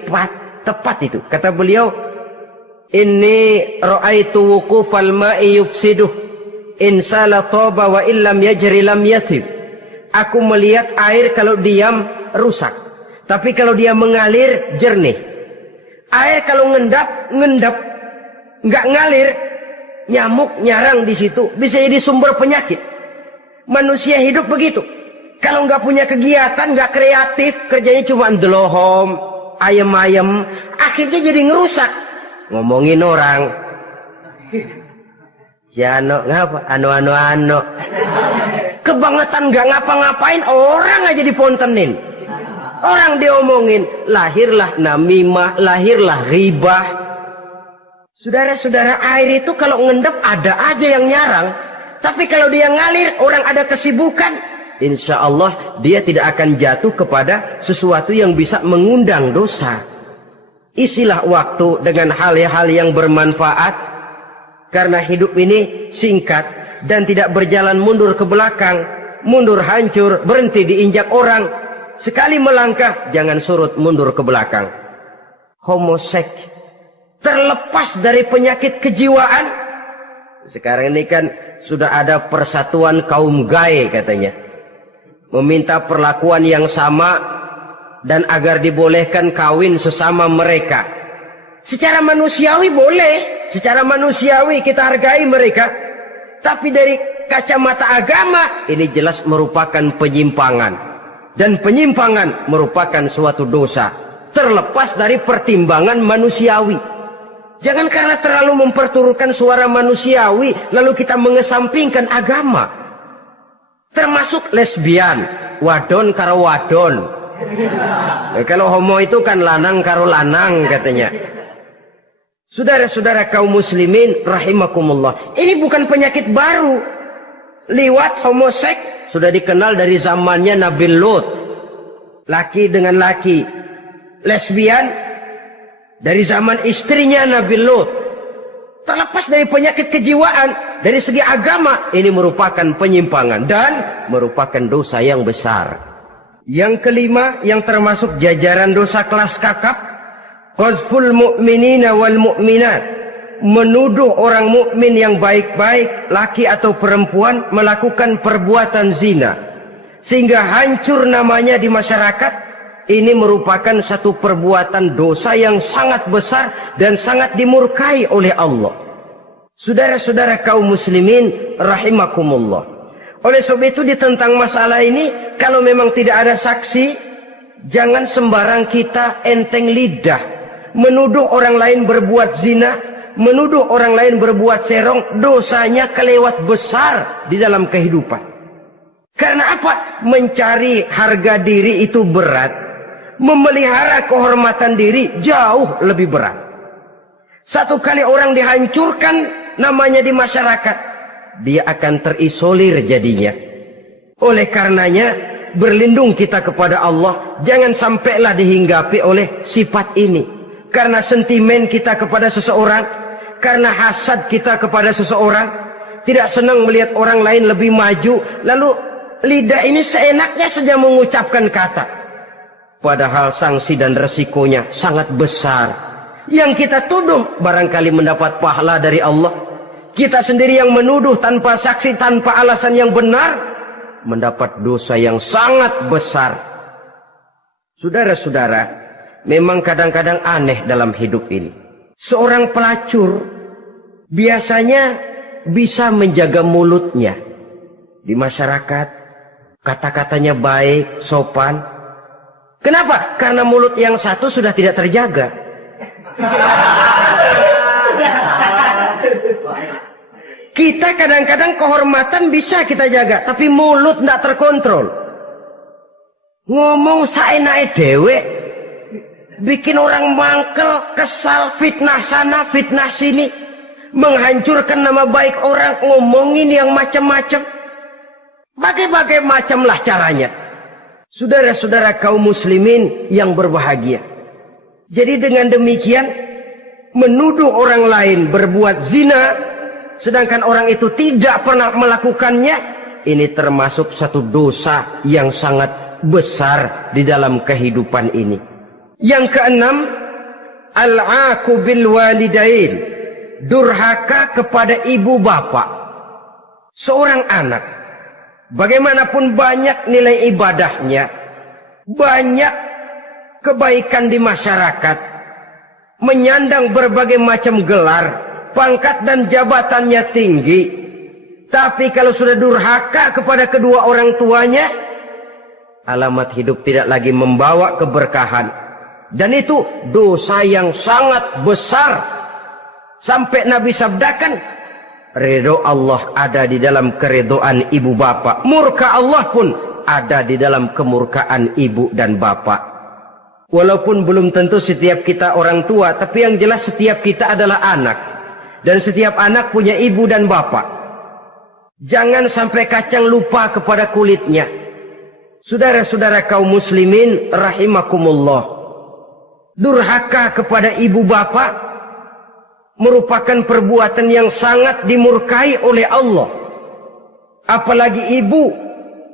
tepat itu. Kata beliau, inni ra'aitu wuqufal ma'i yufsiduh in sala taba wa illam yajri lam yatib. Aku melihat air kalau diam rusak, tapi kalau dia mengalir jernih. Air kalau ngendap nggak ngalir, nyamuk nyarang di situ, bisa jadi sumber penyakit. Manusia hidup begitu. Kalau nggak punya kegiatan, nggak kreatif, kerjanya cuma delohom, ayam-ayam, akhirnya jadi ngerusak. Ngomongin orang, Jano ngapa? Ano. Kebangetan nggak ngapa-ngapain, orang aja dipontenin. Orang diomongin, lahirlah namimah, lahirlah ghibah. Saudara-saudara, air itu kalau ngendap ada aja yang nyarang. Tapi kalau dia ngalir, orang ada kesibukan, insya Allah dia tidak akan jatuh kepada sesuatu yang bisa mengundang dosa. Isilah waktu dengan hal-hal yang bermanfaat. Karena hidup ini singkat dan tidak berjalan mundur ke belakang. Mundur hancur, berhenti diinjak orang. Sekali melangkah, jangan surut mundur ke belakang. Homoseks. Terlepas dari penyakit kejiwaan. Sekarang ini kan sudah ada persatuan kaum gay katanya. Meminta perlakuan yang sama dan agar dibolehkan kawin sesama mereka. Secara manusiawi boleh. Secara manusiawi kita hargai mereka. Tapi dari kacamata agama ini jelas merupakan penyimpangan. Dan penyimpangan merupakan suatu dosa. Terlepas dari pertimbangan manusiawi. Jangan karena terlalu memperturutkan suara manusiawi, lalu kita mengesampingkan agama. Termasuk lesbian, wadon karo wadon. Kalau homo itu kan lanang karo lanang katanya. Saudara-saudara kaum muslimin rahimakumullah. Ini bukan penyakit baru. Liwat, homoseks sudah dikenal dari zamannya Nabi Lut. Laki dengan laki. Lesbian dari zaman istrinya Nabi Lut. Terlepas dari penyakit kejiwaan, dari segi agama, ini merupakan penyimpangan dan merupakan dosa yang besar. Yang kelima, yang termasuk jajaran dosa kelas kakap, qazful mu'minina wal mu'minat, menuduh orang mukmin yang baik-baik, laki atau perempuan, melakukan perbuatan zina sehingga hancur namanya di masyarakat. Ini merupakan satu perbuatan dosa yang sangat besar dan sangat dimurkai oleh Allah. Saudara-saudara kaum muslimin rahimakumullah. Oleh sebab itu tentang masalah ini, kalau memang tidak ada saksi, jangan sembarang kita enteng lidah menuduh orang lain berbuat zina, menuduh orang lain berbuat serong. Dosanya kelewat besar di dalam kehidupan. Karena apa? Mencari harga diri itu berat. Memelihara kehormatan diri jauh lebih berat. Satu kali orang dihancurkan namanya di masyarakat, dia akan terisolir jadinya. Oleh karenanya, berlindung kita kepada Allah, jangan sampailah dihinggapi oleh sifat ini. Karena sentimen kita kepada seseorang, karena hasad kita kepada seseorang, tidak senang melihat orang lain lebih maju, lalu lidah ini seenaknya saja mengucapkan kata. Padahal sanksi dan resikonya sangat besar. Yang kita tuduh barangkali mendapat pahala dari Allah. Kita sendiri yang menuduh tanpa saksi, tanpa alasan yang benar, mendapat dosa yang sangat besar. Saudara-saudara, memang kadang-kadang aneh dalam hidup ini. Seorang pelacur biasanya bisa menjaga mulutnya di masyarakat. Kata-katanya baik, sopan. Kenapa? Karena mulut yang satu sudah tidak terjaga. Kita kadang-kadang kehormatan bisa kita jaga, tapi mulut tidak terkontrol. Ngomong saenake dhewe, bikin orang mangkel, kesal, fitnah sana, fitnah sini, menghancurkan nama baik orang, ngomongin yang macam-macam. Bagai-bagai macamlah caranya. Saudara-saudara kaum muslimin yang berbahagia. Jadi dengan demikian, menuduh orang lain berbuat zina, sedangkan orang itu tidak pernah melakukannya, ini termasuk satu dosa yang sangat besar di dalam kehidupan ini. Yang keenam, al-'aqu bil walidain, durhaka kepada ibu bapak. Seorang anak, bagaimanapun banyak nilai ibadahnya, banyak kebaikan di masyarakat, menyandang berbagai macam gelar, pangkat dan jabatannya tinggi, tapi kalau sudah durhaka kepada kedua orang tuanya, alamat hidup tidak lagi membawa keberkahan. Dan itu dosa yang sangat besar. Sampai Nabi sabdakan, ridho Allah ada di dalam keridhaan ibu bapak. Murka Allah pun ada di dalam kemurkaan ibu dan bapak. Walaupun belum tentu setiap kita orang tua, tapi yang jelas setiap kita adalah anak. Dan setiap anak punya ibu dan bapak. Jangan sampai kacang lupa kepada kulitnya. Saudara-saudara kaum muslimin rahimakumullah. Durhaka kepada ibu bapak merupakan perbuatan yang sangat dimurkai oleh Allah. Apalagi ibu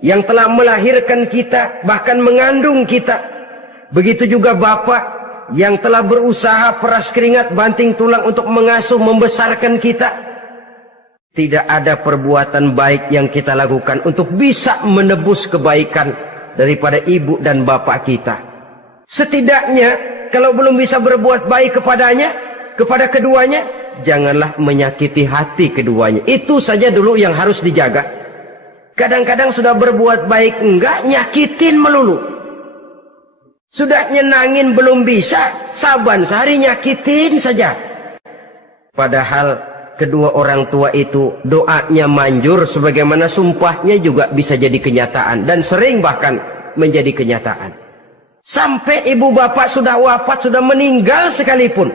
yang telah melahirkan kita, bahkan mengandung kita. Begitu juga bapak yang telah berusaha peras keringat banting tulang untuk mengasuh membesarkan kita. Tidak ada perbuatan baik yang kita lakukan untuk bisa menebus kebaikan daripada ibu dan bapak kita. Setidaknya kalau belum bisa berbuat baik kepadanya, kepada keduanya, janganlah menyakiti hati keduanya. Itu saja dulu yang harus dijaga. Kadang-kadang sudah berbuat baik enggak, nyakitin melulu. Sudah nyenangin belum bisa, saban sehari nyakitin saja. Padahal kedua orang tua itu doanya manjur, sebagaimana sumpahnya juga bisa jadi kenyataan. Dan sering bahkan menjadi kenyataan. Sampai ibu bapak sudah wafat, sudah meninggal sekalipun,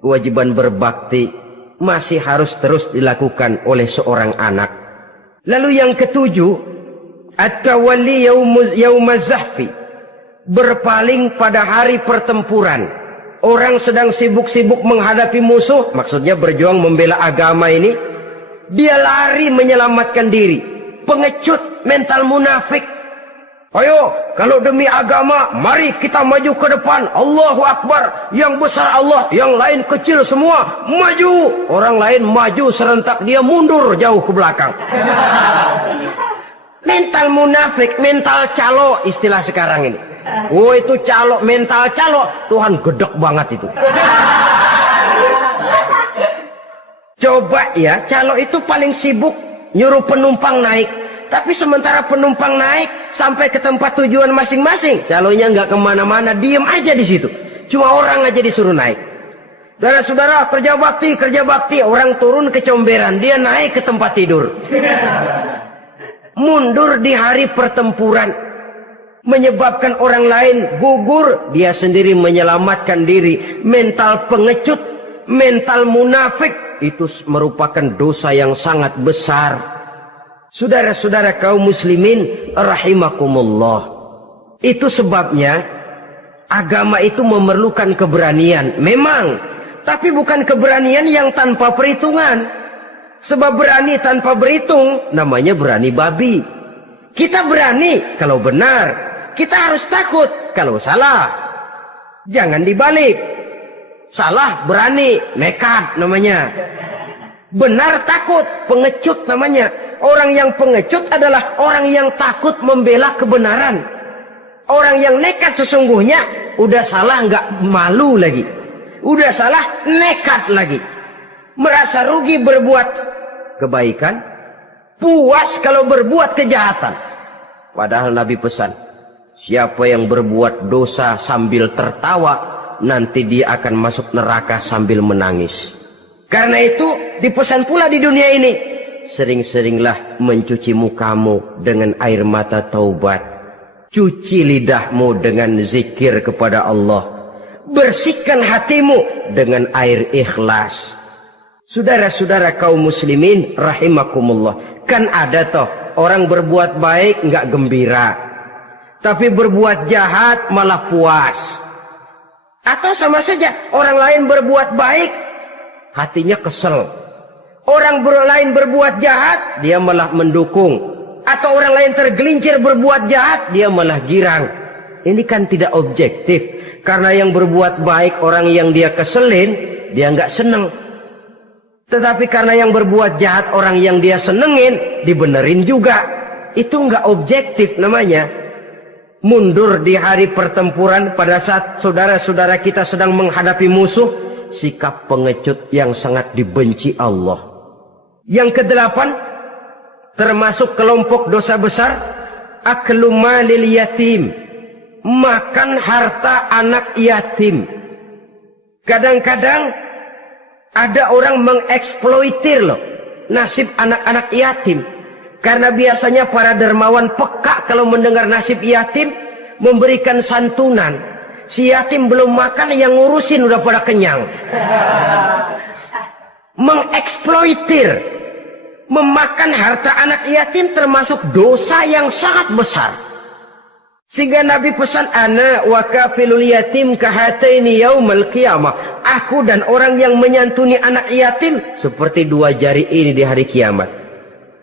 kewajiban berbakti masih harus terus dilakukan oleh seorang anak. Lalu yang ketujuh, at-tawalli yaumaz zahfi, berpaling pada hari pertempuran. Orang sedang sibuk-sibuk menghadapi musuh, maksudnya berjuang membela agama ini, dia lari menyelamatkan diri. Pengecut, mental munafik. Ayo, kalau demi agama, mari kita maju ke depan. Allahu Akbar. Yang besar Allah, yang lain kecil semua. Maju. Orang lain maju serentak, dia mundur jauh ke belakang. Mental munafik, mental calo, istilah sekarang ini. Oh, itu calo, mental calo. Tuhan gedek banget itu. Coba ya, calo itu paling sibuk nyuruh penumpang naik. Tapi sementara penumpang naik sampai ke tempat tujuan masing-masing, calonya nggak kemana-mana, diem aja di situ. Cuma orang aja disuruh naik. Saudara-saudara, kerja bakti, orang turun ke comberan, dia naik ke tempat tidur. Mundur di hari pertempuran, menyebabkan orang lain gugur, dia sendiri menyelamatkan diri. Mental pengecut, mental munafik, itu merupakan dosa yang sangat besar. Saudara-saudara kaum muslimin rahimakumullah. Itu sebabnya agama itu memerlukan keberanian. Memang, tapi bukan keberanian yang tanpa perhitungan. Sebab berani tanpa berhitung namanya berani babi. Kita berani kalau benar, kita harus takut kalau salah. Jangan dibalik. Salah berani, nekat namanya. Benar takut, pengecut namanya. Orang yang pengecut adalah orang yang takut membela kebenaran. Orang yang nekat sesungguhnya udah salah nggak malu lagi. Udah salah nekat lagi. Merasa rugi berbuat kebaikan, puas kalau berbuat kejahatan. Padahal Nabi pesan, siapa yang berbuat dosa sambil tertawa, nanti dia akan masuk neraka sambil menangis. Karena itu dipesan pula di dunia ini, sering-seringlah mencuci mukamu dengan air mata taubat. Cuci lidahmu dengan zikir kepada Allah. Bersihkan hatimu dengan air ikhlas. Saudara-saudara kaum muslimin rahimakumullah. Kan ada toh orang berbuat baik nggak gembira, tapi berbuat jahat malah puas. Atau sama saja orang lain berbuat baik, hatinya kesel. Orang lain berbuat jahat, dia malah mendukung. Atau orang lain tergelincir berbuat jahat, dia malah girang. Ini kan tidak objektif. Karena yang berbuat baik, orang yang dia keselin, dia nggak seneng. Tetapi karena yang berbuat jahat, orang yang dia senengin, dibenerin juga. Itu nggak objektif namanya. Mundur di hari pertempuran pada saat saudara-saudara kita sedang menghadapi musuh, sikap pengecut yang sangat dibenci Allah. Yang kedelapan, termasuk kelompok dosa besar, aklu malil yatim, makan harta anak yatim. Kadang-kadang ada orang mengeksploitir loh nasib anak-anak yatim. Karena biasanya para dermawan peka kalau mendengar nasib yatim, memberikan santunan. Si yatim belum makan, yang ngurusin udah pada kenyang. Mengeksploitir, memakan harta anak yatim termasuk dosa yang sangat besar. Sehingga Nabi pesan, ana wa kafilul yatim kahataini yaumal qiyamah. Aku dan orang yang menyantuni anak yatim seperti dua jari ini di hari kiamat.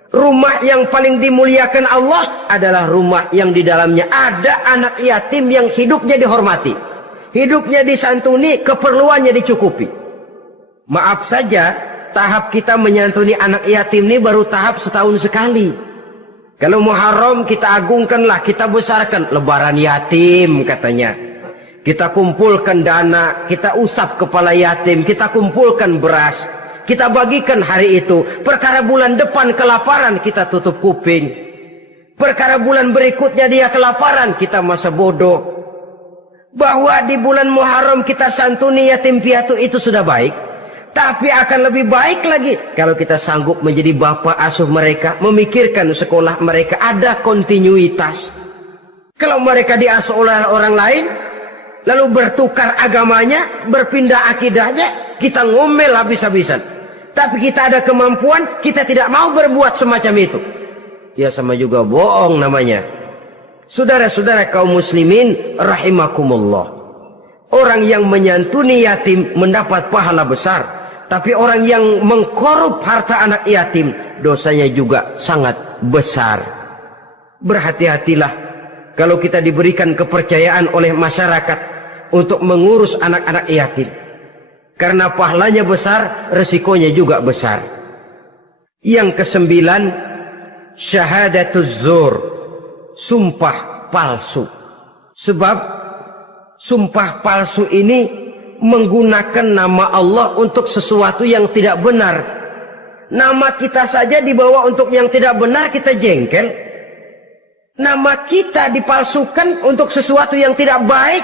Rumah yang paling dimuliakan Allah adalah rumah yang di dalamnya ada anak yatim yang hidupnya dihormati, hidupnya disantuni, keperluannya dicukupi. Maaf saja, tahap kita menyantuni anak yatim ini baru tahap setahun sekali. Kalau Muharram kita agungkanlah, kita besarkan. Lebaran yatim katanya. Kita kumpulkan dana, kita usap kepala yatim, kita kumpulkan beras. Kita bagikan hari itu. Perkara bulan depan kelaparan, kita tutup kuping. Perkara bulan berikutnya dia kelaparan, kita masa bodoh. Bahwa di bulan Muharram kita santuni yatim piatu itu sudah baik. Tapi akan lebih baik lagi kalau kita sanggup menjadi bapak asuh mereka, memikirkan sekolah mereka, ada kontinuitas. Kalau mereka diasuh oleh orang lain, lalu bertukar agamanya, berpindah akidahnya, kita ngomel habis-habisan. Tapi kita ada kemampuan, kita tidak mau berbuat semacam itu. Ya sama juga bohong namanya. Saudara-saudara kaum muslimin rahimakumullah. Orang yang menyantuni yatim mendapat pahala besar. Tapi orang yang mengkorup harta anak yatim, dosanya juga sangat besar. Berhati-hatilah kalau kita diberikan kepercayaan oleh masyarakat untuk mengurus anak-anak yatim. Karena pahalanya besar, resikonya juga besar. Yang kesembilan, syahadatuz zur, sumpah palsu. Sebab sumpah palsu ini menggunakan nama Allah untuk sesuatu yang tidak benar. Nama kita saja dibawa untuk yang tidak benar, kita jengkel. Nama kita dipalsukan untuk sesuatu yang tidak baik,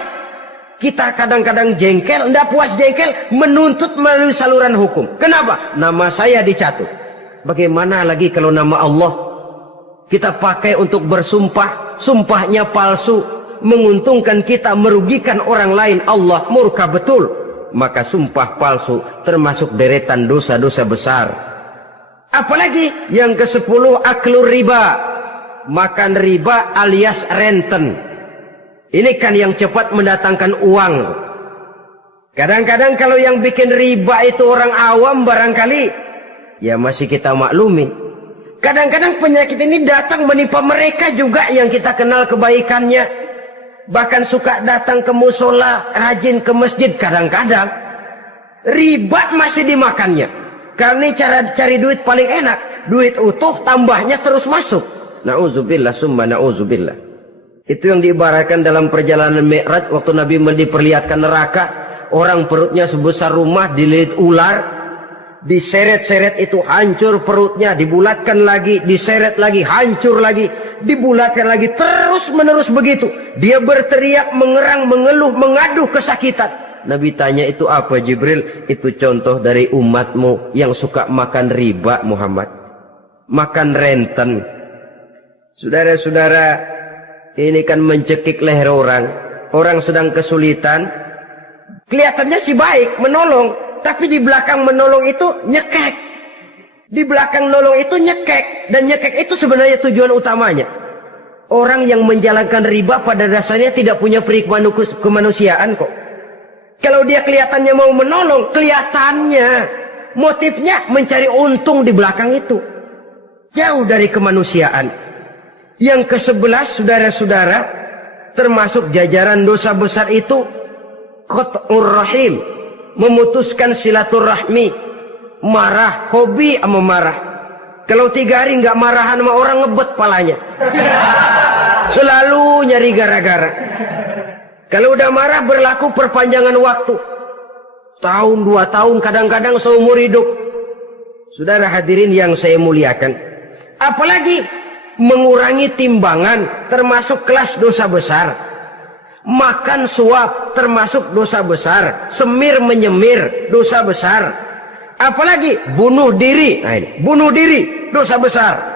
kita kadang-kadang jengkel. Tidak puas jengkel, menuntut melalui saluran hukum. Kenapa? Nama saya dicatut. Bagaimana lagi kalau nama Allah kita pakai untuk bersumpah, sumpahnya palsu, menguntungkan kita, merugikan orang lain, Allah murka betul. Maka sumpah palsu termasuk deretan dosa-dosa besar. Apalagi yang ke-10, aklur riba, makan riba alias renten. Ini kan yang cepat mendatangkan uang. Kadang-kadang kalau yang bikin riba itu orang awam barangkali, ya masih kita maklumi. Kadang-kadang penyakit ini datang menimpa mereka juga yang kita kenal kebaikannya. Bahkan suka datang ke musola, rajin ke masjid kadang-kadang. Riba masih dimakannya. Karena ini cara cari duit paling enak. Duit utuh, tambahnya terus masuk. Na'udzubillah summa na'udzubillah. Itu yang diibaratkan dalam perjalanan Mi'raj. Waktu Nabi diperlihatkan neraka. Orang perutnya sebesar rumah, dililit ular. Diseret-seret itu hancur perutnya. Dibulatkan lagi, diseret lagi, hancur lagi. Dibulatkan lagi, terus menerus begitu. Dia berteriak, mengerang, mengeluh, mengaduh kesakitan. Nabi tanya, itu apa Jibril? Itu contoh dari umatmu yang suka makan riba Muhammad. Makan renten. Saudara-saudara, ini kan mencekik leher orang. Orang sedang kesulitan. Kelihatannya sih baik, menolong. Tapi di belakang menolong itu nyekek. Di belakang nolong itu nyekek. Dan nyekek itu sebenarnya tujuan utamanya. Orang yang menjalankan riba pada dasarnya tidak punya perikman kemanusiaan kok. Kalau dia kelihatannya mau menolong, kelihatannya motifnya mencari untung di belakang itu. Jauh dari kemanusiaan. Yang ke-11, saudara-saudara, termasuk jajaran dosa besar itu, qat'ur rahim, memutuskan silaturahmi. Marah, hobi sama marah. Kalau 3 hari nggak marahan sama orang, ngebet palanya. Selalu nyari gara-gara. Kalau udah marah berlaku perpanjangan waktu. Tahun, 2 tahun, kadang-kadang seumur hidup. Saudara hadirin yang saya muliakan. Apalagi mengurangi timbangan termasuk kelas dosa besar. Makan suap termasuk dosa besar. Semir menyemir dosa besar. Apalagi bunuh diri. Nah ini, bunuh diri dosa besar.